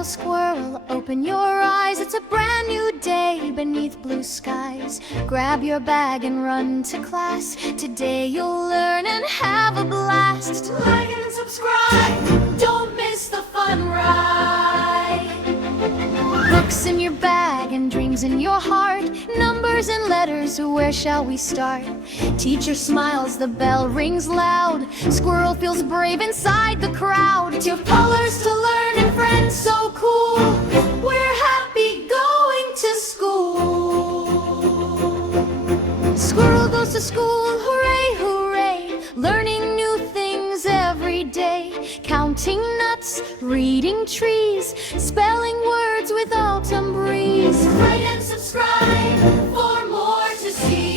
little squirrel, open your eyes. It's a brand new day beneath blue skies. Grab your bag and run to class. Today you'll learn and have a blast. Like and subscribe, don't miss the fun ride. Books in your bag and dreams in your heart. Numbers and letters, where shall we start? Teacher smiles, the bell rings loud. Squirrel feels brave inside the crowd. Two toddlers to learn and friends so cool. We're happy going to school. Squirrel goes to school, hooray, hooray. Learning new things every day. Counting nuts, reading trees, spelling words with autumn breeze. Like and subscribe for more to see.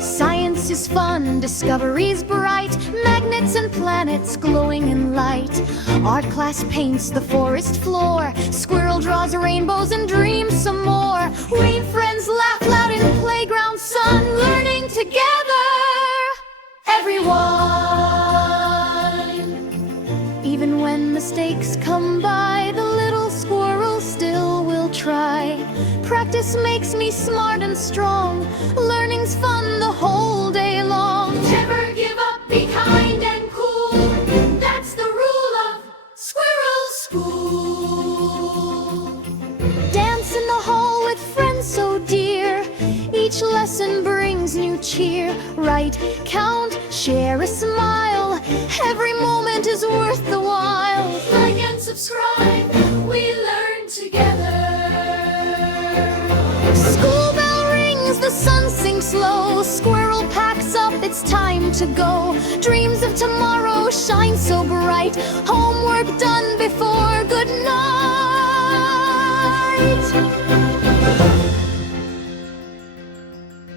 Science is fun, discoveries bright. Magnets and planets glowing in light. Art class paints the forest floor. Squirrel draws rainbows and dreams some more. We friends laugh loud in playground sun. Learning together, everyone. Even when mistakes come by, the little squirrel still will try. Practice makes me smart and strong. Learning's fun the whole day long. Never give up, be kind and cool. That's the rule of Squirrel School. Dance in the hall with friends so dear. Each lesson brings new cheer. Write, count, share a smile. Every moment is worth the while. Like and subscribe, we learn together. School bell rings, the sun sinks low. Squirrel packs up, it's time to go. Dreams of tomorrow shine so bright. Homework done before good night.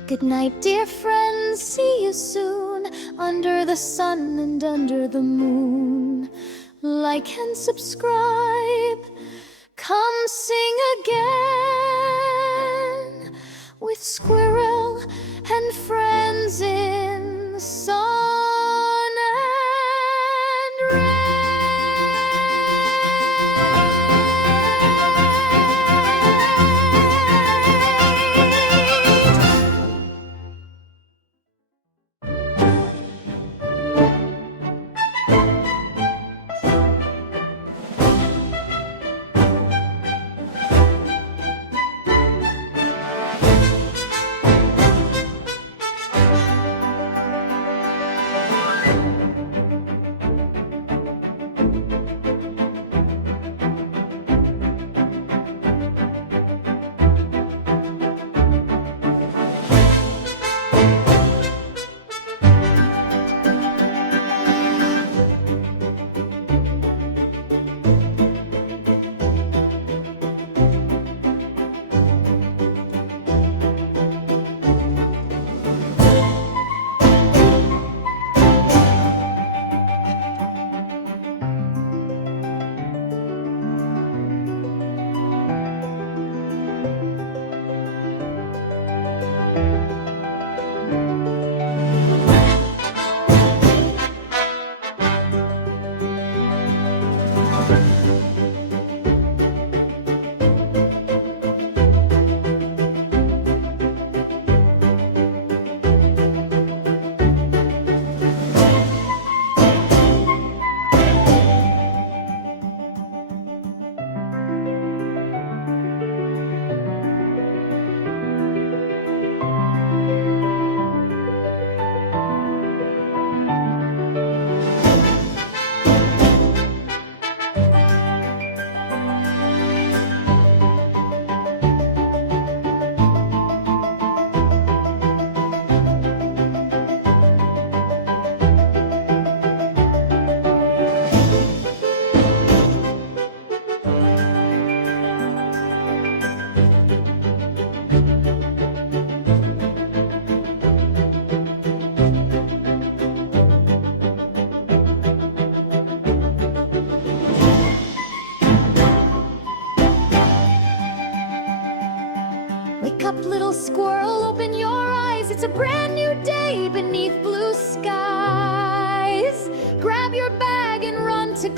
Good night, dear friends, see you soon. Under the sun and under the moon. Like and subscribe, come sing again. With Squirrel and friends in sun and rain.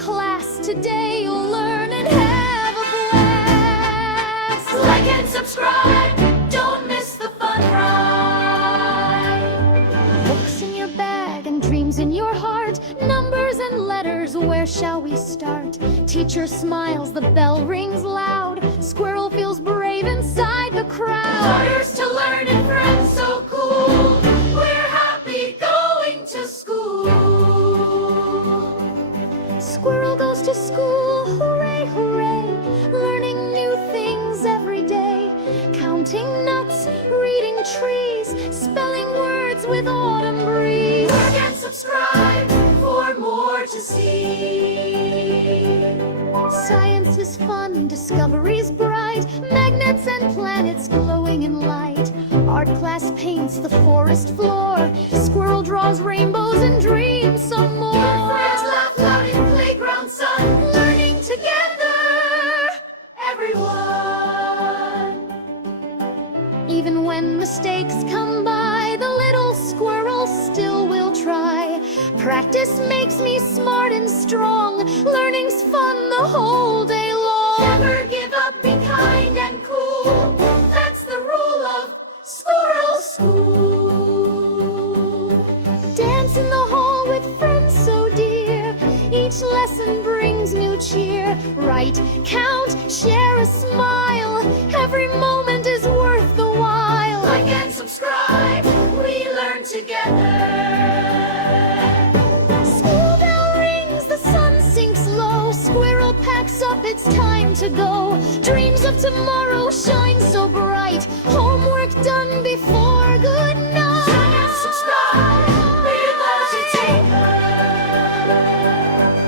class. Today you'll learn and have a blast. Like and subscribe, don't miss the fun ride. Books in your bag and dreams in your heart, numbers and letters, where shall we start? Teacher smiles, the bell rings loud. Squirrel feels brave inside the crowd. Orders to learn and friends so cool. We're happy going to school. Squirrel goes to school, hooray, hooray. Learning new things every day. Counting nuts, reading trees, spelling words with autumn breeze. Like and subscribe for more to see. Science is fun, discoveries bright, magnets and planets glowing in light. Art class paints the forest floor. Squirrel draws rainbows and dreams some more. Your friends laugh loud in playground sun, learning together, everyone. Even when mistakes come by, the little squirrel still will try. Practice makes me smart and strong. Learning's fun the whole day long. Never give up, be kind and cool. That's the rule of Squirrel School. Dance in the hall with friends so dear. Each lesson brings new cheer. Write, count, share a smile. Every moment is worth the while. Like and subscribe, we learn together. Squirrel packs up, it's time to go. Dreams of tomorrow shine so bright. Homework done before good night. Like and subscribe, we're glad to take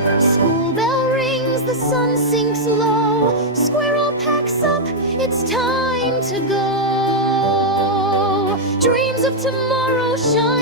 her. School bell rings, the sun sinks low. Squirrel packs up, it's time to go. Dreams of tomorrow shine